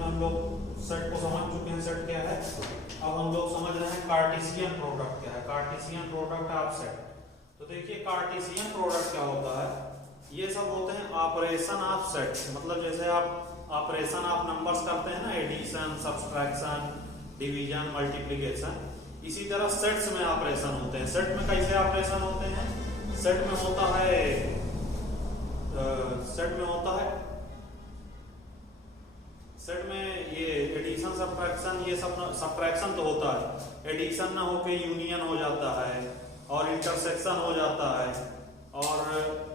में हम लोग सेट को समझ चुके हैं, सेट क्या है। अब हम लोग समझ रहे हैं कार्टेशियन प्रोडक्ट क्या है, कार्टेशियन प्रोडक्ट ऑफ सेट। तो देखिए कार्टेशियन प्रोडक्ट क्या होता है, ये सब होते हैं ऑपरेशन ऑफ सेट। मतलब जैसे आप ऑपरेशन ऑफ नंबर्स करते हैं ना, एडिशन, सब्सट्रैक्शन, डिवीजन, मल्टीप्लिकेशन, इसी तरह सेट्स में ऑपरेशन होते हैं। सेट में कैसे ऑपरेशन होते हैं, सेट में होता है सेट में ये एडिशन, सब्ट्रैक्शन, ये सब सब्ट्रैक्शन तो होता है, एडिशन ना होके यूनियन हो जाता है और इंटरसेक्शन हो जाता है, और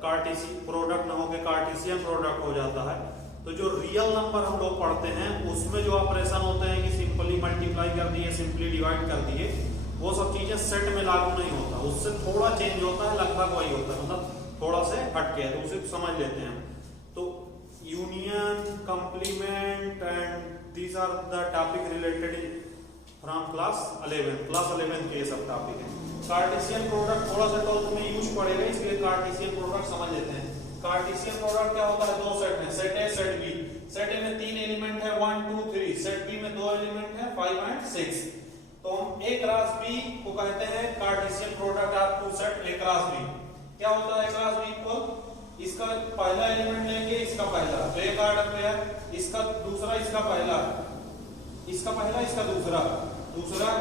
कार्टेशियन प्रोडक्ट ना होके कार्टेशियन प्रोडक्ट हो जाता है। तो जो रियल नंबर हम लोग पढ़ते हैं उसमें जो ऑपरेशन होते हैं कि सिंपली मल्टीप्लाई कर दिए, सिंपली डिवाइड कर दिए, वो सब चीजें सेट में लागू नहीं होता, उससे थोड़ा चेंज होता है, लगभग वही होता है, मतलब थोड़ा से हट गया, तो उसे समझ लेते हैं। तो union, complement and these are the topic related from class 11 के ये सब टॉपिक है। कार्टेशियन प्रोडक्ट थोड़ा सा 12th में यूज पड़ेगा, इसलिए कार्टेशियन प्रोडक्ट समझ लेते हैं। कार्टेशियन प्रोडक्ट क्या होता है, दो सेट में, set A set B. Set A में 3 एलिमेंट है 1 2 3, सेट बी में 2 एलिमेंट है 5 एंड 6। तो हम ए क्रॉस बी को कहते हैं Cartesian product of two set A cross B. क्या होता है क्रॉस बी इक्वल, इसका पहला एलिमेंट लेंगे, इसका पहला, तो एक ऑर्डर पेयर, इसका दूसरा, इसका पहला, इसका पहला, इसका दूसरा,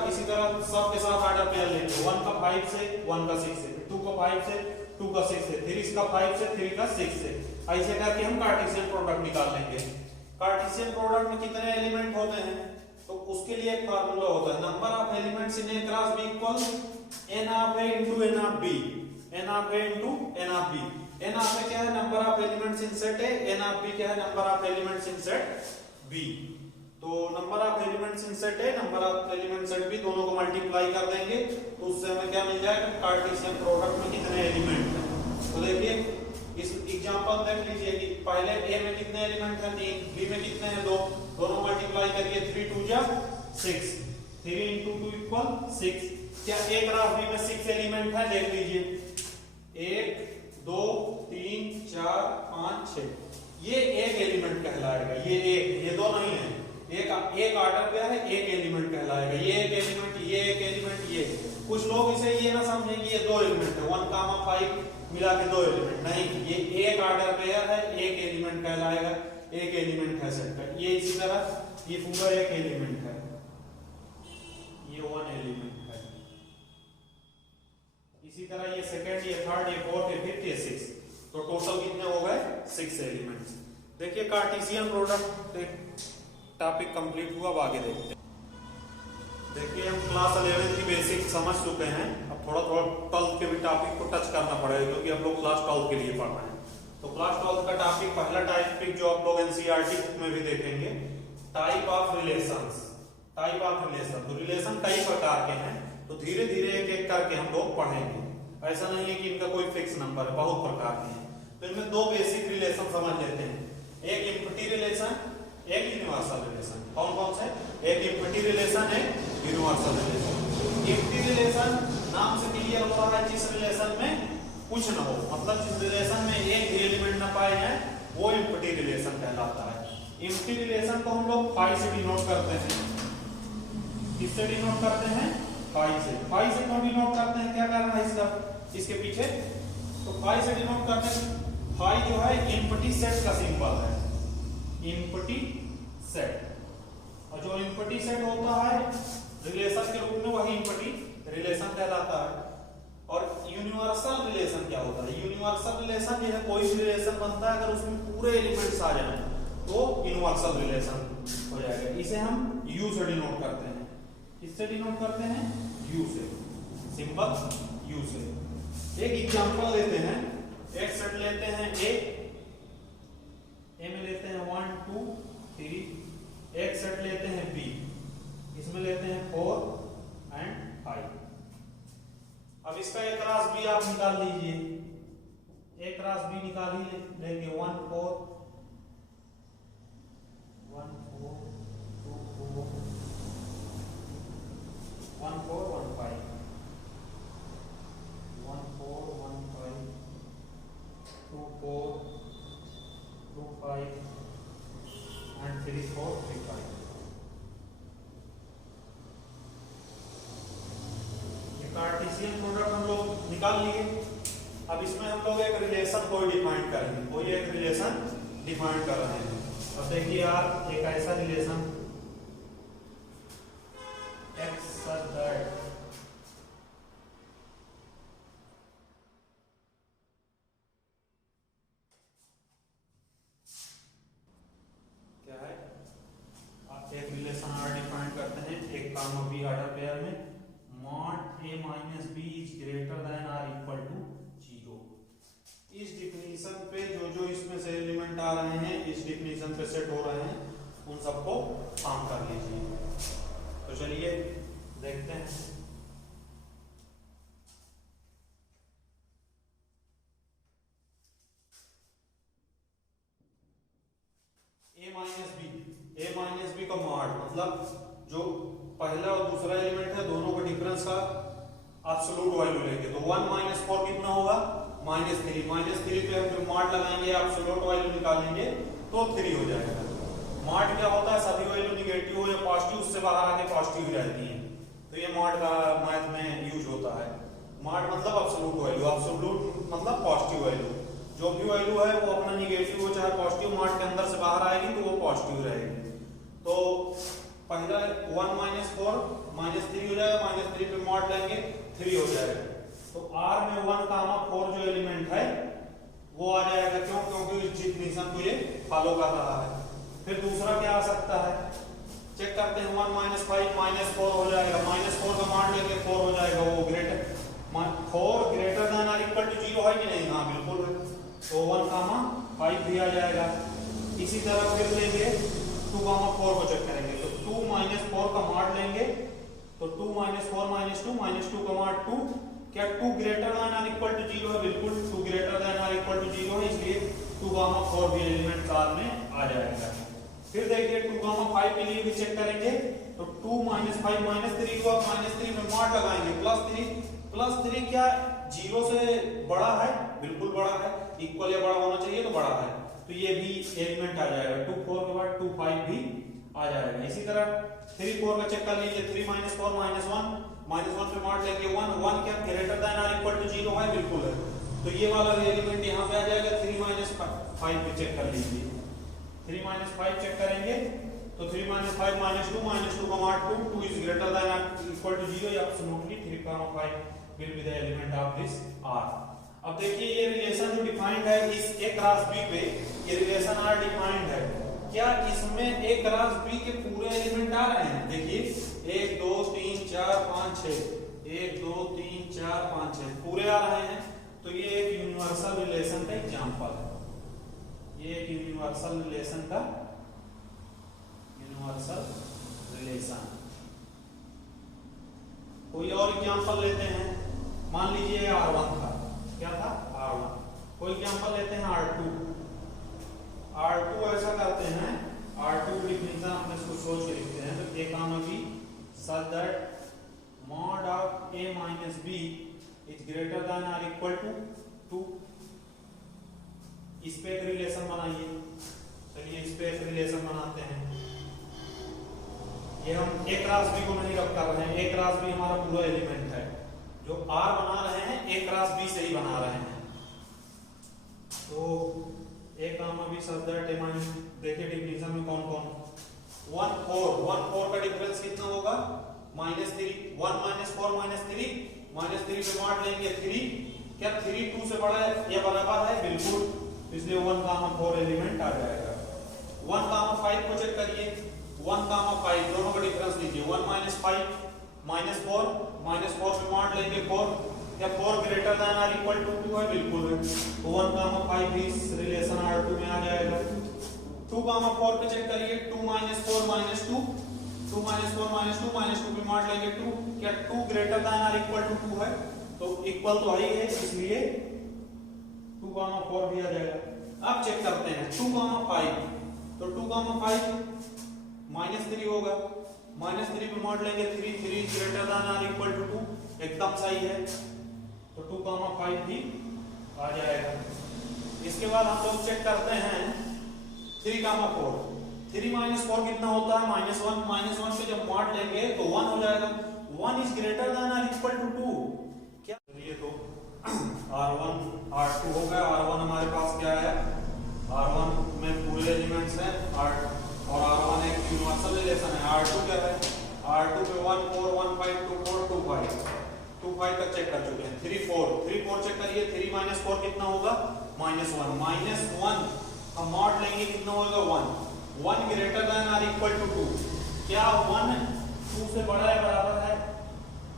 इसी तरह सब के साथ ऑर्डर पेयर लेंगे। 1 का 5 से, 1 का 6 से, 2 का 5 से, 2 का 6 से, 3 का 5 से, 3 का 6 से, ऐसे करके हम कार्टेशियन प्रोडक्ट निकाल लेंगे। कार्टेशियन प्रोडक्ट में कितने एलिमेंट होते हैं, तो उसके लिए एक फार्मूला होता है, number of elements in A cross B equal n of a into n of b, n of a into n of b। n of a क्या है, number of elements in set a, n of b क्या है, number of elements in set b। तो number of elements in set a, number of elements set b, दोनों को multiply कर देंगे तो उससे हमें क्या मिल जाएगा, कार्टेशियन प्रोडक्ट में कितने एलिमेंट हैं। तो देखिए इस एग्जांपल देख लीजिए कि पहले a में कितने एलिमेंट हैं, 3, b में कितने हैं, 2, दोनों मल्टीप्लाई करिए, 3 2 जा 6, 3 into 2 इक्वल 6। क्या a क्रॉस b में 6 एलिमेंट है, देख लीजिए 1 2 3 4 5 6, ये एक एलिमेंट कहलाएगा, ये दो नहीं है, एक ऑर्डर पेयर है, एक एलिमेंट कहलाएगा, ये एक एलिमेंट, ये एक एलिमेंट, ये। कुछ लोग इसे ये ना समझें कि ये दो एलिमेंट है, 1 कामा 5 मिला के 2 एलिमेंट, नहीं, ये एक ऑर्डर पेयर है, एक एलिमेंट कहलाएगा, एक एलिमेंट है सेट का। ये इसी तरह ये पूरा एक एलिमेंट है, ये 1 एलिमेंट है। इसी तरह ये सेकंड, ये थर्ड, ये फोर्थ, ये फिफ्थ, ये 6, तो टोटल कितने हो गए, 6 एलिमेंट्स। देखिए कार्टेशियन प्रोडक्ट टॉपिक कंप्लीट हुआ, अब आगे देखते हैं। देखिए हम क्लास 11 की बेसिक समझ चुके हैं, अब थोड़ा 12th के भी टॉपिक को टच करना पड़ेगा क्योंकि हम लोग क्लास 12 के लिए पढ़ रहे हैं। तो क्लास 12 का टॉपिक, पहला टॉपिक जो आप लोग एनसीईआरटी बुक में भी देखेंगे, type of relations. Type of relation, तो रिलेशन कई प्रकार के हैं, तो धीरे धीरे एक एक करके हम लोग पढ़ेंगे। ऐसा नहीं है कि इनका कोई फिक्स नंबर है, बहुत प्रकार के हैं। तो इनमें दो बेसिक रिलेशन समझ लेते हैं, एक इम्पटी रिलेशन, एक यूनिवर्सल रिलेशन। कौन कौन से, एक इम्पटी रिलेशन है, यूनिवर्सल रिलेशन। इम्पटी रिलेशन नाम से क्लियर हो रहा है जिस रिलेशन में कुछ ना हो, मतलब जिस रिलेशन में एक भी एलिमेंट ना पाए जाए वो इम्पटी रिलेशन कहलाता है। इम्पटी रिलेशन को हम लोग फाई से डिनोट करते हैं, किससे डिनोट करते हैं, फाई से। फाई से क्यों डिनोट करते हैं, क्या कारण है इसका, इसके पीछे, तो फाई से डिनोट करते हैं, फाई जो है इम्पटी सेट का सिंबल है, इम्पटी सेट। और जो इम्पटी सेट होता है रिलेशन के रूप में, वही इम्पटी रिलेशन कहलाता है। और यूनिवर्सल रिलेशन क्या होता है, यूनिवर्सल रिलेशन ये है कोई भी रिलेशन बनता है अगर उसमें पूरे एलिमेंट्स आ जाए तो यूनिवर्सल रिलेशन हो जाएगा। इसे हम यू से डिनोट करते हैं, किससे डिनोट करते हैं, यू से, सिंबल यू से। एक एग्जांपल लेते हैं, एक सेट लेते हैं ए में लेते हैं 1 2 3, एक सेट लेते हैं बी, इसमें लेते हैं 4 एंड 5। अब इसका एक क्रॉस बी आप निकाल लीजिए, एक क्रॉस बी निकाल ही लेंगे, 1 4 1 4 2 4 1 4 1 5 1 4 1 5 2 4 2 5 and 3 4 435। ये कार्टेशियन प्रोडक्ट हम लोग निकाल लिए। अब इसमें हम लोग एक रिलेशन कोई डिफाइन करेंगे, कोई एक रिलेशन डिफाइन कर रहे हैं। अब देखिए यार, एक ऐसा रिलेशन x such that क्या है, आप एक रिलेशन R डिफाइन करते हैं एक कामा बी ऑर्डर पेयर में, mod a minus B is greater than or equal to 0। इस डिफिनीशन पे जो जो इसमें से एलिमेंट आ रहे हैं, इस डिफिनीशन पे सेट हो रहे हैं, उन सबको काम कर लीजिए। तो चलिए देखते हैं। ए माइनस बी का मॉड मतलब जो पहला और दूसरा एलिमेंट है, दोनों का डिफरेंस का एब्सोल्यूट वैल्यू लेंगे। तो 1 माइनस 4 कितना होगा, -3। -3 पे हम जो मॉड लगाएंगे, एब्सोल्यूट वैल्यू निकालेंगे तो 3 हो जाएगा। मॉड क्या होता है, सभी वैल्यू निगेटिव हो या पॉजिटिव, उससे बाहर आके पॉजिटिव ही रहती है। तो ये मॉड का मैथ में यूज होता है। मॉड मतलब एब्सोल्यूट वैल्यू, एब्सोल्यूट मतलब पॉजिटिव वैल्यू। जो भी वैल्यू है वो अपना निगेटिव हो चाहे पॉजिटिव, मॉड के अंदर से बाहर आएगी तो वो पॉजिटिव रहेगी। तो पहला 1 माइनस 4 -3 हो जाएगा, -3 पे मॉड लेंगे 3 हो जाएगा। तो R में 1 कामा 4 जो एलिमेंट है वो आ जाएगा। क्यों? क्योंकि इस डिफिनीशन को ये फॉलो कर रहा है। फिर दूसरा क्या आ सकता है, चेक करते हैं। 1 माइनस 5 -4 हो जाएगा, -4 का मॉड लेंगे 4 हो जाएगा। वो greater 4 greater than or equal to 0 है कि नहीं? हाँ बिल्कुल है। तो 1 कामा 5 भी आ जाएगा। इसी तरह फिर लेंगे 2 कामा 4 को चेक करेंगे, तो 2 माइनस 4 का मॉड लेंगे तो 2 माइनस 4 -2 का मॉड 2। क्या 2 greater than or equal to 0 है? बिल्कुल 2 greater than or equal to 0 है, इसलिए 2 कामा 4 भी एलिमेंट कार में आ जाएगा। फिर देखिए 2 कामा 5 के लिए भी चेक करेंगे, तो 2 माइनस 5 -3 को आप -3 में मॉड लगाएंगे +3 क्या 0 से बड़ा है? बिल्कुल बड़ा है, इक्वल या बड़ा होना चाहिए तो बड़ा है, तो ये भी एलिमेंट आ जाएगा। 2 4 के बाद 2 5 भी आ जाएगा। इसी तरह 3 4 का चेक कर लीजिए। 3 माइनस 4 -1 पे मॉड लेंगे 1 क्या greater than or equal to 0 है? बिल्कुल है, तो ये वाला एलिमेंट यहाँ पे आ जाएगा। 3 माइनस 5 पे चेक कर लीजिए। 3 माइनस 5 चेक करेंगे तो 3 माइनस 5 -2 का mod 2 is greater than or equal to 0, absolutely 3 comma 5 will be the element of this R। अब देखिए ये रिलेशन जो डिफाइंड है इस A क्रॉस B पे, ये रिलेशन R डिफाइंड है। क्या इसमें A क्रॉस B के पूरे एलिमेंट आ रहे हैं? देखिए 1 2 3 4 5 6, 1 2 3 4 5 6 पूरे आ रहे हैं। तो ये एक यूनिवर्सल रिलेशन का एग्जांपल है। ये एक यूनिवर्सल रिलेशन का कोई और एग्जांपल लेते हैं। मान लीजिए R1 था, क्या था? R1। कोई एग्जांपल लेते हैं R2 ऐसा करते हैं। R2 डिफिनीशन हमने इसको सोच के लिखते हैं। तो A comma B such that mod of A minus B is greater than or equal to 2। इस पे एक रिलेशन बनाइए। चलिए इस पे एक रिलेशन बनाते हैं। ये हम A क्रॉस B को नहीं रख कर रहे हैं। A क्रॉस B हमारा पूरा एलिमेंट है। जो R बना रहे हैं A क्रॉस B से ही बना रहे हैं। तो A comma B such that A minus, देखिए डिफिनीशन में कौन कौन 1 4 का डिफरेंस कितना होगा? -3। 1 माइनस 4 -3 पे मॉड लेंगे 3। क्या 3 2 से बड़ा है या बराबर है? बिल्कुल, इसलिए 1 कामा 4 एलिमेंट आ जाएगा। 1 कामा 5 को चेक करिए। 1 कामा 5 दोनों का डिफरेंस लीजिए। 1 माइनस 5 -4 पे मॉड लेंगे 4। क्या 4 greater than or equal to 2 है? बिल्कुल है, तो 1 कामा 5 भी इस रिलेशन R2 में आ जाएगा। 2 कामा 4 पे चेक करिए। 2 माइनस 4 -2 पे मॉड लेंगे 2। क्या 2 greater than or equal to 2 है? तो इक्वल तो है ही है, इसलिए 2 कामा 4 भी आ जाएगा। अब चेक करते हैं 2 कामा 5, तो 2 कामा 5 -3 होगा। -3 पे मॉड लेंगे 3 greater than or equal to 2, एकदम सही है, तो 2 कामा 5 भी आ जाएगा। इसके बाद हम लोग चेक करते हैं 3 कामा 4। 3 माइनस 4 कितना होता है -1, -1 पे जब मॉड लेंगे तो 1 हो जाएगा। 1 इज ग्रेटर देन और इक्वल टू 2। क्या ये तो R1 R2 हो गया। R1 हमारे पास क्या है, R1 में पूरे एलिमेंट्स हैं और R1 एक यूनिवर्सल रिलेशन है। R2 क्या है, R2 पे 1 4 1 5 2 4 2 5 2 5 तक चेक कर चुके हैं। 3 4 चेक करिए। 3 माइनस 4 कितना होगा -1 -1 हम मॉड लेंगे कितना होगा 1 1 ग्रेटर देन और इक्वल टू 2। क्या 1 2 से बड़ा है बराबर है,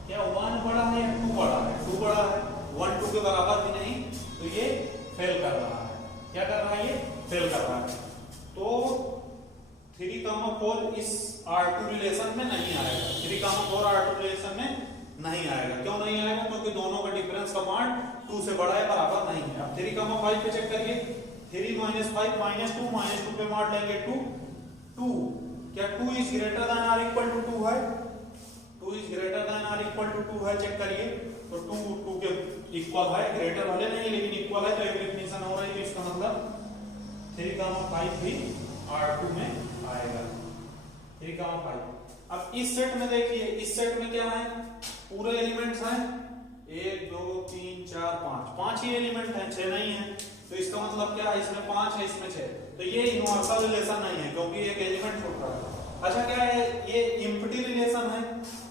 क्या 1 बड़ा है या 2 बड़ा है, 2 बड़ा है। 1 2 के बराबर भी नहीं तो ये फेल कर रहा है। क्या कर रहा है, ये फेल कर रहा है। तो 3, 4 इस R2 रिलेशन में नहीं आएगा। 3, 4 R2 रिलेशन में नहीं आएगा। क्यों नहीं आएगा, क्योंकि दोनों का डिफरेंस का मान 2 से बड़ा है बराबर नहीं है। अब 3, 5 पे चेक करिए। 3 -5 -2 पे मॉड लेंगे 2 क्या 2 इज ग्रेटर देन और इक्वल टू 2 है, 2 इज ग्रेटर देन और इक्वल टू 2 है। चेक करिए तो 2 के इक्वल है, ग्रेटर वाले नहीं लेकिन इक्वल है तो एक डेफिनेशन हो रही है। इसका मतलब 3, 5 भी R2 में आएगा। 3, 5। अब इस सेट में देखिए, इस सेट में क्या है, पूरे एलिमेंट्स हैं 1 2 3 4 5 ही एलिमेंट हैं, 6 नहीं है। तो इसका मतलब क्या है, इसमें 5 है इसमें 6, तो ये यूनिवर्सल रिलेशन नहीं है क्योंकि एक एलिमेंट छोटा है। अच्छा क्या है, ये इम्पटी रिलेशन है,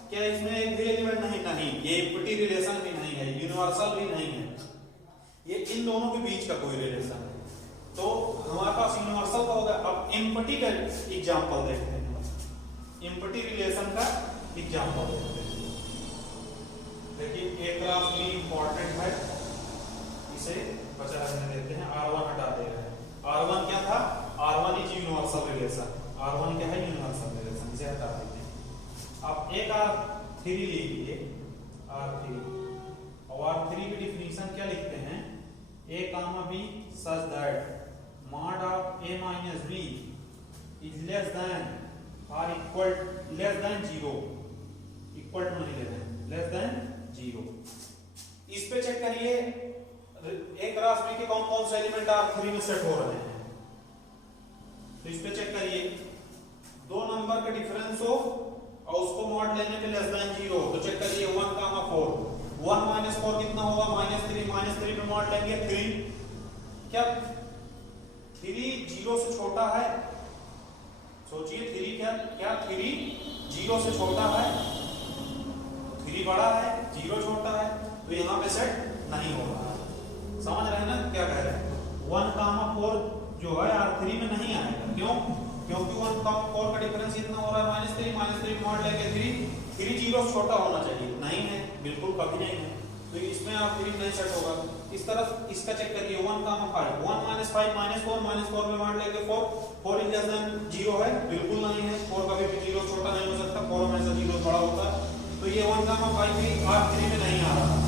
क्या इसमें एक भी एलिमेंट नहीं, ये इम्पटी रिलेशन भी नहीं है, यूनिवर्सल भी नहीं है, ये इन दोनों के बीच का कोई रिलेशन है। तो हमारे पास यूनिवर्सल का होगा। अब इम्पटी का एग्जांपल देखते हैं, इम्पटी रिलेशन का एग्जांपल देखते हैं। देखिए एक क्लास भी इंपॉर्टेंट है, इसे बचा रहने देते हैं। R1 हटा दे रहे हैं। R1 क्या था, R1 is universal relation. R1 क्या है, यूनिवर्सल रिलेशन, इसे हटा देते हैं। अब एक R3 लीजिए, R3 और R3 की डिफिनीशन क्या लिखते हैं, A, B such that mod of A minus B is less than or less than 0, equal to नहीं लेना है, less than 0। इस पे चेक करिए A क्रॉस B के कौन कौन से एलिमेंट R3 में सेट हो रहे हैं। तो इस पे चेक करिए, 2 नंबर का डिफरेंस हो और उसको मॉड लेने पे लेस देन 0, तो चेक करिए 1, 4 1 माइनस 4 कितना होगा -3 पे मॉड लेंगे 3, क्या 3 0 से छोटा है, सोचिए 3 क्या 3 0 से छोटा है, 3 बड़ा है 0 छोटा है, तो यहाँ पे सेट नहीं हो रहा है। समझ रहे हैं ना क्या कह रहे हैं। 1, 4 जो है R3 में नहीं आएगा, क्यों, क्योंकि 1, 4 का डिफरेंस इतना हो रहा है -3 मॉड लेंगे 3 0 छोटा होना चाहिए, नहीं है, बिल्कुल कभी नहीं है, तो इसमें आप 3 नहीं सेट होगा। इस तरफ इसका चेक करिए 1, 5 1 -5 -4 में मॉड लेंगे 4 इज लेस देन 0 है, बिल्कुल नहीं है, 4 कभी भी 0 छोटा नहीं हो सकता, 4 हमेशा 0 बड़ा होता है, तो ये 1, 5 भी R3 में नहीं आ रहा।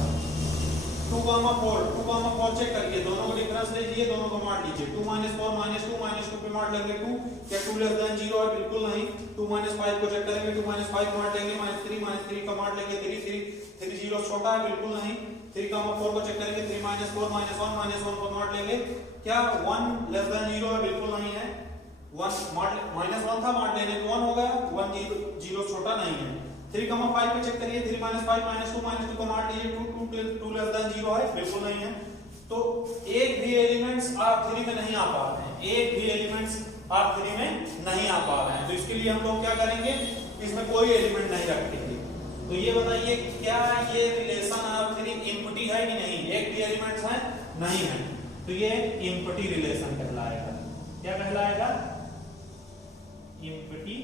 2, 4 चेक करिए, दोनों को डिफरेंस लीजिए, दोनों को मॉड लीजिए। 2 -4 -2 पे मॉड लेंगे 2, क्या 2 लेस देन 0 है, बिल्कुल नहीं। 2 5 को चेक करेंगे, 2 5 मॉड लेंगे -3 का मॉड लेंगे 3 0 छोटा है, बिल्कुल नहीं। 3, 4 को चेक करेंगे, 3 -4 -1 को मॉड लेंगे, क्या 1 लेस देन 0 है, बिल्कुल नहीं है। 1 मॉड -1 था, मॉड लेने पे 1 हो गया, 1 0 छोटा नहीं है। 3, 5 पे चेक करिए, 3 -5 -2 को मॉड लीजिए, 2 लेस देन 0 है, बिल्कुल नहीं है। तो एक भी एलिमेंट्स R3 में नहीं आ पा रहे हैं, एक भी एलिमेंट्स R3 में नहीं आ पा रहे हैं, तो इसके लिए हम लोग क्या करेंगे, इसमें कोई एलिमेंट नहीं रखेंगे। तो ये बताइए क्या ये रिलेशन R3 इम्पटी है कि नहीं, एक भी एलिमेंट्स है नहीं है, तो ये इम्पटी रिलेशन कहलाएगा। क्या कहलाएगा, इम्पटी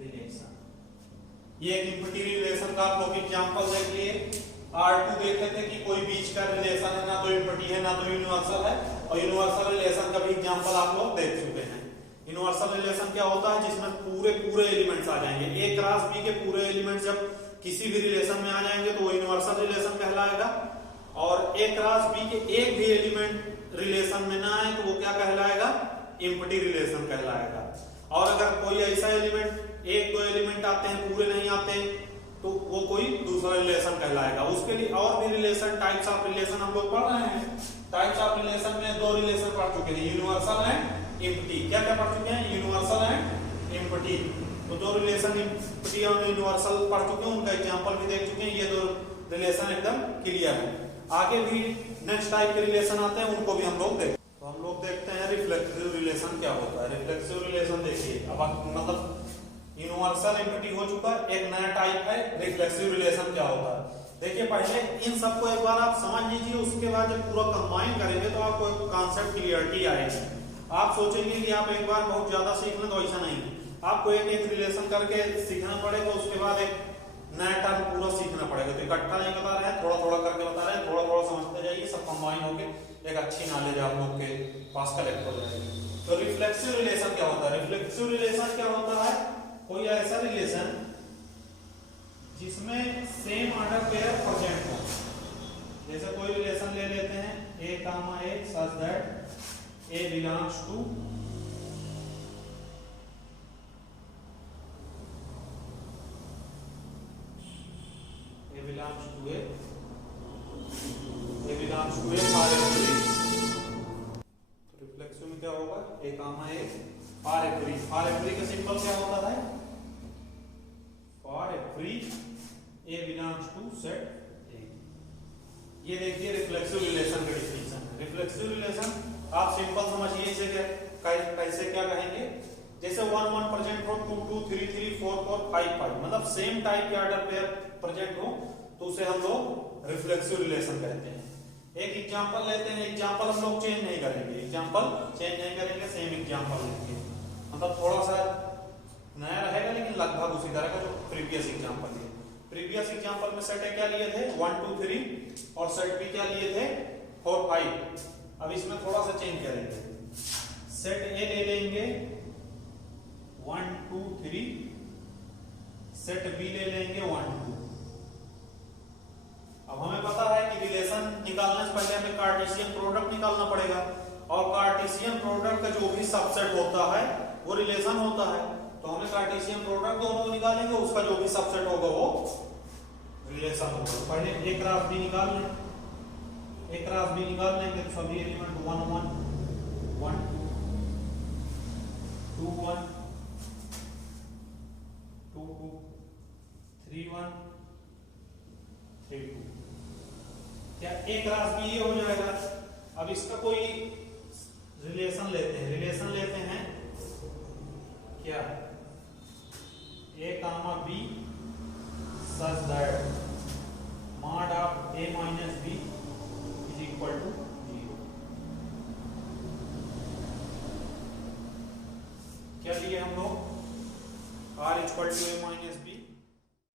रिलेशन। ये एक इम्पटी रिलेशन का आप लोग एग्जांपल देख लिए। R2 देखे थे कि कोई बीच का रिलेशन है, ना तो इम्पटी है ना तो यूनिवर्सल है, और यूनिवर्सल रिलेशन का भी एग्जांपल आप लोग देख चुके हैं। यूनिवर्सल रिलेशन क्या होता है, जिसमें पूरे एलिमेंट्स आ जाएंगे, A क्रॉस B के पूरे एलिमेंट्स जब किसी भी रिलेशन में आ जाएंगे तो वो यूनिवर्सल रिलेशन कहलाएगा, और A क्रॉस B के एक भी एलिमेंट रिलेशन में ना आए तो वो क्या कहलाएगा, इम्पटी रिलेशन कहलाएगा। और अगर कोई ऐसा एलिमेंट, 1-2 एलिमेंट आते हैं पूरे नहीं आते, तो वो कोई दूसरा रिलेशन कहलाएगा। उसके लिए और भी रिलेशन, टाइप्स ऑफ रिलेशन हम लोग पढ़ रहे हैं। टाइप्स ऑफ रिलेशन में 2 रिलेशन पढ़ चुके हैं, यूनिवर्सल एंड एम्प्टी। क्या क्या पढ़ चुके हैं? Universal and empty. तो जो रिलेशन एम्प्टी और यूनिवर्सल पढ़ चुके हैं उनका एग्जांपल भी देख चुके हैं। ये दो रिलेशन एकदम क्लियर है। आगे भी नेक्स्ट टाइप के रिलेशन आते हैं, उनको भी हम लोग देखते हैं। तो हम लोग देखते हैं रिफ्लेक्सिव रिलेशन क्या होता है। रिफ्लेक्सिव रिलेशन देखिए, अब मतलब यूनिवर्सल एम्प्टी हो चुका, एक नया टाइप है रिफ्लेक्सिव रिलेशन क्या होता है। देखिए पहले इन सबको एक बार आप समझ लीजिए, उसके बाद जब पूरा कंबाइन करेंगे तो आपको एक कॉन्सेप्ट क्लियरिटी आएगी। आप सोचेंगे कि आप एक बार बहुत ज्यादा सीख लें, तो ऐसा नहीं। आपको एक एक रिलेशन करके सीखना पड़ेगा, उसके बाद एक नया टर्म पूरा सीखना पड़ेगा। तो इकट्ठा नहीं बता रहे हैं, थोड़ा थोड़ा करके बता रहे हैं, थोड़ा थोड़ा समझते जाइए, सब कंबाइन होके एक अच्छी नॉलेज आप लोग के पास कलेक्ट हो जाएगी। तो रिफ्लेक्सिव रिलेशन क्या होता है? रिफ्लेक्सिव रिलेशन क्या होता है? कोई ऐसा रिलेशन जिसमें सेम ऑर्डर पेयर प्रेजेंट हो। जैसे कोई रिलेशन ले लेते हैं A, A such that A belongs to for every। तो रिफ्लेक्सिव में क्या होगा? A, A for every का सिंबल क्या होता है? For every A belongs to set A। ये देखिए रिफ्लेक्सिव रिलेशन का डिफिनेशन है। रिफ्लेक्सिव रिलेशन आप सिंपल समझिए, इसे कैसे क्या कहेंगे? जैसे 1 1 प्रेजेंट हो, 2 2 3 3 4 4 5 5, मतलब सेम टाइप के ऑर्डर पेयर प्रेजेंट हो तो उसे हम लोग रिफ्लेक्सिव रिलेशन कहते हैं। एक एग्जांपल लेते हैं, एग्जांपल हम लोग चेंज नहीं करेंगे, सेम एग्जांपल लेंगे, मतलब थोड़ा सा नया रहेगा लेकिन लगभग उसी तरह का जो प्रीवियस एग्जांपल है। प्रीवियस एग्जांपल में सेट ए क्या लिए थे? 1 2 3 और सेट बी क्या लिए थे? 4 5। अब इसमें थोड़ा सा चेंज करेंगे, सेट ए ले लेंगे 1 2 3, सेट बी ले लेंगे 1 2। अब हमें पता है कि रिलेशन निकालने से पहले हमें कार्टेशियन प्रोडक्ट निकालना पड़ेगा, और कार्टेशियन प्रोडक्ट का जो भी सबसेट होता है वो रिलेशन होता है। तो हमें कार्टेशियन प्रोडक्ट दोनों को निकालेंगे, उसका जो भी सबसेट होगा वो रिलेशन होगा। पहले ए क्रॉस बी निकाल लें, ए क्रॉस बी निकाल लेंगे तो सभी एलिमेंट 1 1 1 2 1 2 2 3 1 3 2। क्या ए क्रॉस बी ये हो जाएगा? अब इसका कोई रिलेशन लेते हैं क्या? A, B such that mod of A minus B is equal to 0। क्या लिए हम लोग? R equal to A minus B